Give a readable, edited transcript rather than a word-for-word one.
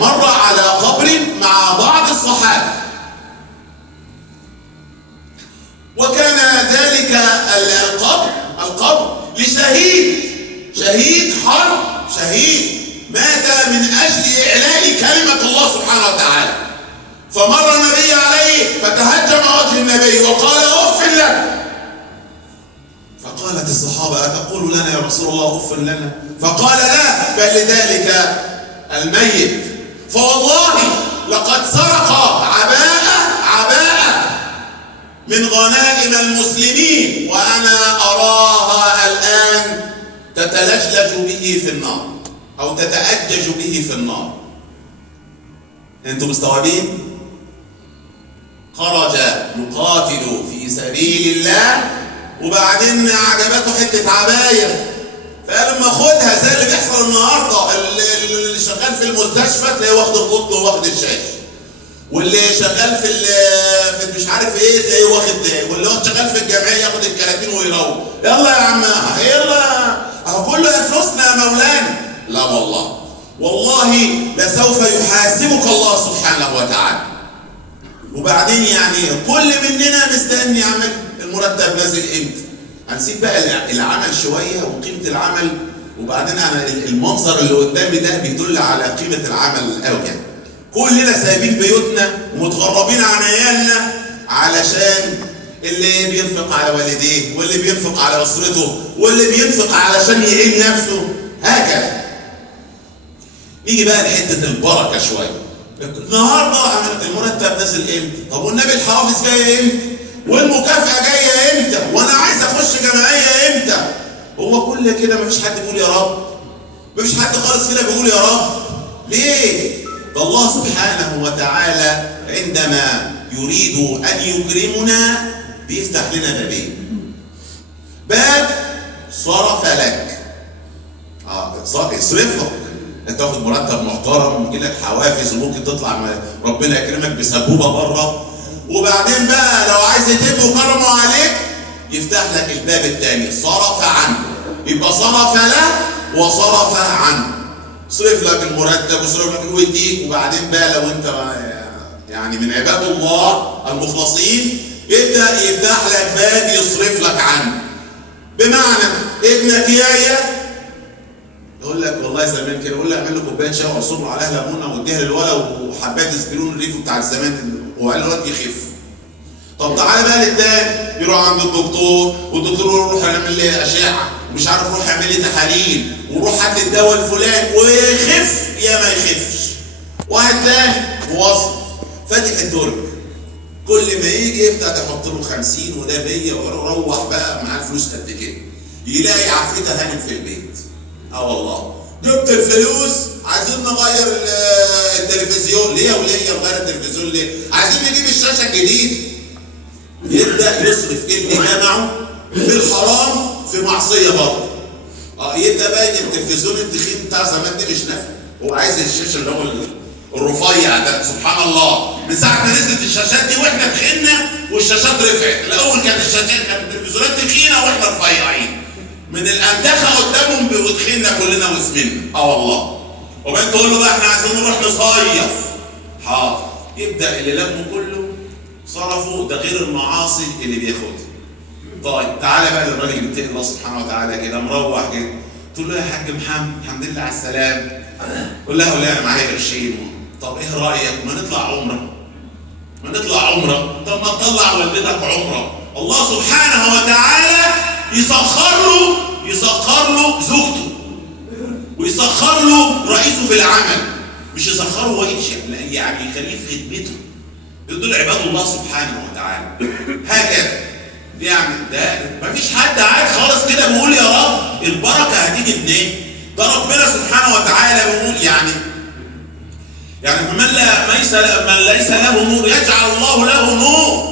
مر على قبر مع بعض الصحابة، وكان ذلك القبر شهيد حرب، شهيد مات من أجل إعلاء كلمة الله سبحانه وتعالى. فمر النبي عليه فتهجم وجه النبي وقال أف لك. فقالت الصحابة أتقول لنا يا رسول الله أف لنا؟ فقال لا، بل لذلك الميت. فوالله لقد سرق عباءة من غنائم المسلمين وأنا أراها الآن تتلجلج به في النار أو تتأجج به في النار. أنتم مستوعبين؟ خرج يقاتل في سبيل الله وبعدين عجبته حتة عباية، فقال لما خدها زي اللي بيحصل النهارده، اللي شغال في المستشفى تلاقيه واخد القطن وواخد الشاش، واللي شغال في مش عارف ايه تلاقيه واخد ده، واللي هو شغال في الجمعيه ياخد الكراتين ويروح. يلا يا عم يلا اهو كله فلوسنا يا مولانا. لا والله لسوف يحاسبك الله سبحانه وتعالى. وبعدين يعني كل مننا مستني يعمل المرتب نازل امتى؟ هنسيب بقى العمل شويه وقيمه العمل، وبعدين انا المنظر اللي قدامي ده بيدل على قيمه العمل قوي. يعني كلنا سايبين بيوتنا ومتغربين عن عيالنا علشان اللي بينفق على والديه واللي بينفق على اسرته واللي بينفق علشان يعين نفسه هكذا. نيجي بقى لحته البركه شويه. النهارده المرتب نازل امتى؟ طب والنبي الحافظ جاي امتى؟ والمكافأة جاية امتى؟ وانا عايز اخش جمعية امتى؟ هو كل كده مفيش حد بيقول يا رب؟ مفيش حد خالص كده بيقول يا رب؟ ليه؟ ده الله سبحانه وتعالى عندما يريد ان يكرمنا بيفتح لنا بابين. باب صرف لك، يصرف لك، انت تاخد مرتب محترم ويجي لك حوافز وممكن تطلع ربنا يكرمك بسبوبه بره، وبعدين بقى لو عايز يتم وكرمه عليك يفتح لك الباب الثاني صرف عنه. يبقى صرف له وصرف عنه، صرف لك المرتب وصرف لك ويديك. وبعدين بقى لو انت يعني من عباد الله المخلصين يبدا يفتح لك باب يصرف لك عنه. بمعنى ابنك يايا يقول لك والله زمان كده، يقول لك اعمل له كوبايه شاي وعصر عليها ليمونه واديها للولد وحبات اسبرين الريفو بتاع الزمان وقال الواد يخف. طب تعالى بقى للتاني يروح عند الدكتور والدكتور يروح يعمل لي اشعه ومش عارف روح يعمل لي تحاليل وروح هات لي الدواء الفلاني ويخف يا ما يخفش. واحد تاني موظف فاتح الدرج كل ما يجي يفتح يحط له 50 وده 100 ويروح بقى معاه فلوس قد كده، يلاقي عفريته هانم في البيت. والله جبت الفلوس عايزين نغير التلفزيون. ليه يا وليه نغير التلفزيون ليه؟ عايزين نجيب الشاشه الجديده. يبدا يصرف اللي جمعه في الحرام في معصيه برضه. يبدا بقى التلفزيون التخين بتاع زمان ده مش نافع، هو عايز الشاشه اللي هو الرفيع ده. سبحان الله من ساعه ما نزلت الشاشات دي واحنا تخنا والشاشات رفعت. الاول كانت الشاشات كانت التلفزيونات تخينه واحنا رفيعين، من الانتخه قدامهم بيدخلنا كلنا واسمنا. والله. وبعدين تقول له بقى احنا عايزين نروح نصيف. حاضر. يبدا اللي لمه كله صرفه، ده غير المعاصي اللي بياخدها. طيب تعالى بقى للراجل اللي بيتقي الله سبحانه وتعالى كده مروح كده، تقول له يا حاج محمد الحمد لله على السلامه. قول له لا انا معايا قرشين. طب ايه رايك ما نطلع عمره؟ ما نطلع عمره؟ طب ما تطلع والدتك عمره. الله سبحانه وتعالى يسخر له زوجته ويسخر له رئيسه في العمل، مش يسخره هو يعني يخليه في خدمته. دول عباد الله سبحانه وتعالى. هكذا يعني ده مفيش حد قاعد خالص كده بيقول يا رب البركه هتيجي منين؟ ده ربنا سبحانه وتعالى بيقول يعني من ليس له نور يجعل الله له نور.